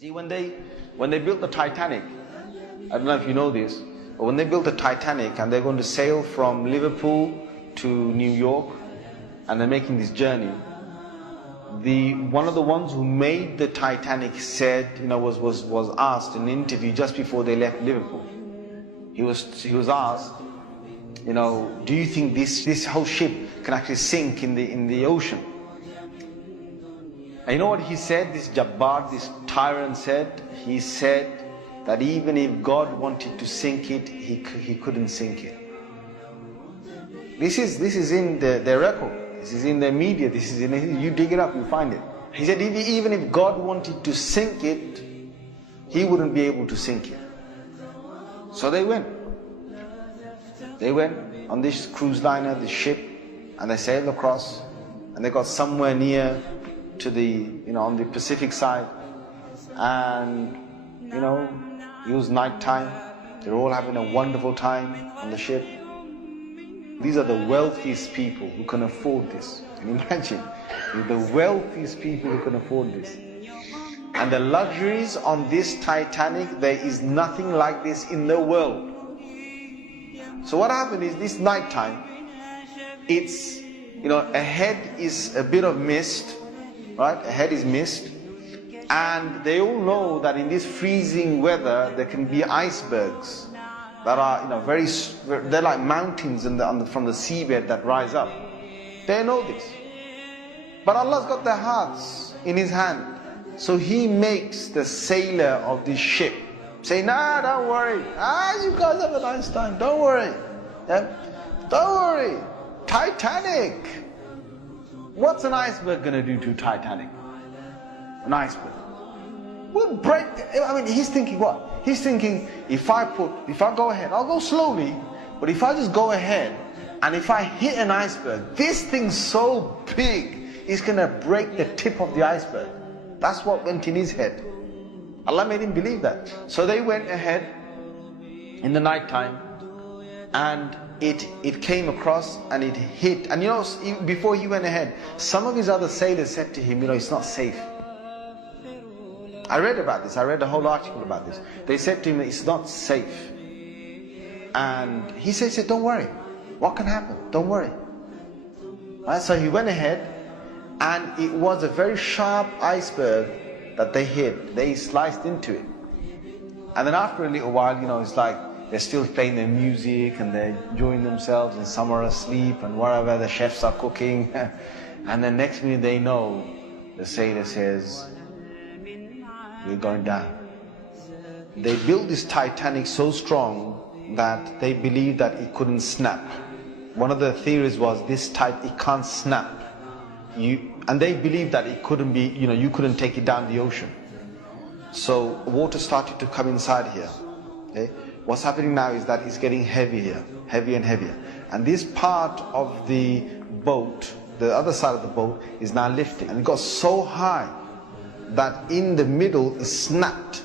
See, when they built the Titanic, I don't know if you know this, but when they built the Titanic and they're going to sail from Liverpool to New York, and they're making this journey, one of the ones who made the Titanic said, was asked in an interview just before they left Liverpool. He was asked, do you think this whole ship can actually sink in the ocean? And you know what he said? This Jabbar, this tyrant said. He said that even if God wanted to sink it, he couldn't sink it. This is in their record. This is in their media. This is you dig it up, you find it. He said even if God wanted to sink it, he wouldn't be able to sink it. So they went. They went on this cruise liner, this ship, and they sailed across, and they got somewhere near to on the Pacific side, and it was night time. They were all having a wonderful time on the ship. These are the wealthiest people who can afford this. Can you imagine? The wealthiest people who can afford this. And the luxuries on this Titanic, there is nothing like this in the world. So what happened is this night time, it's, ahead is a bit of mist, right? Ahead is mist. And they all know that in this freezing weather, there can be icebergs that are, they're like mountains from the seabed that rise up. They know this. But Allah's got their hearts in His hand. So He makes the sailor of this ship say, nah, don't worry. You guys have a nice time. Don't worry. Yeah? Don't worry. Titanic. What's an iceberg going to do to Titanic? An iceberg will break. He's thinking what? He's thinking, if I go ahead, I'll go slowly, but if I just go ahead, and if I hit an iceberg, this thing's so big, it's going to break the tip of the iceberg. That's what went in his head. Allah made him believe that. So they went ahead in the night time, and it came across and it hit. And before he went ahead, some of his other sailors said to him, it's not safe. I read about this. I read a whole article about this. They said to him, it's not safe. And he said, don't worry. What can happen? Don't worry. Right? So he went ahead, and it was a very sharp iceberg that they hit. They sliced into it. And then after a little while, it's like they're still playing their music and they're enjoying themselves, and some are asleep and wherever the chefs are cooking. And then next minute they know, the sailor says, we're going down. They built this Titanic so strong that they believed that it couldn't snap. One of the theories was it can't snap. And they believed that it couldn't be, you couldn't take it down the ocean. So water started to come inside here. Okay? What's happening now is that it's getting heavier, heavier and heavier. And this part of the boat, the other side of the boat, is now lifting. And it got so high that in the middle it snapped.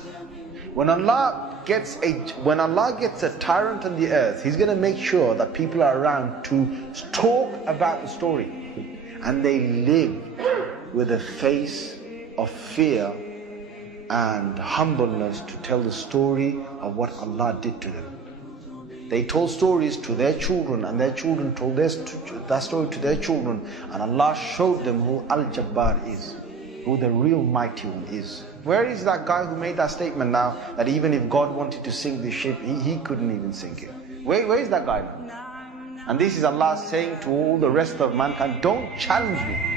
When Allah gets a tyrant on the earth, He's going to make sure that people are around to talk about the story. And they live with a face of fear and humbleness to tell the story of what Allah did to them. They told stories to their children, and their children told that story to their children, and Allah showed them who Al-Jabbar is, who the real mighty one is. Where is that guy who made that statement now, that even if God wanted to sink this ship, he couldn't even sink it? Where is that guy now? And this is Allah saying to all the rest of mankind, don't challenge me.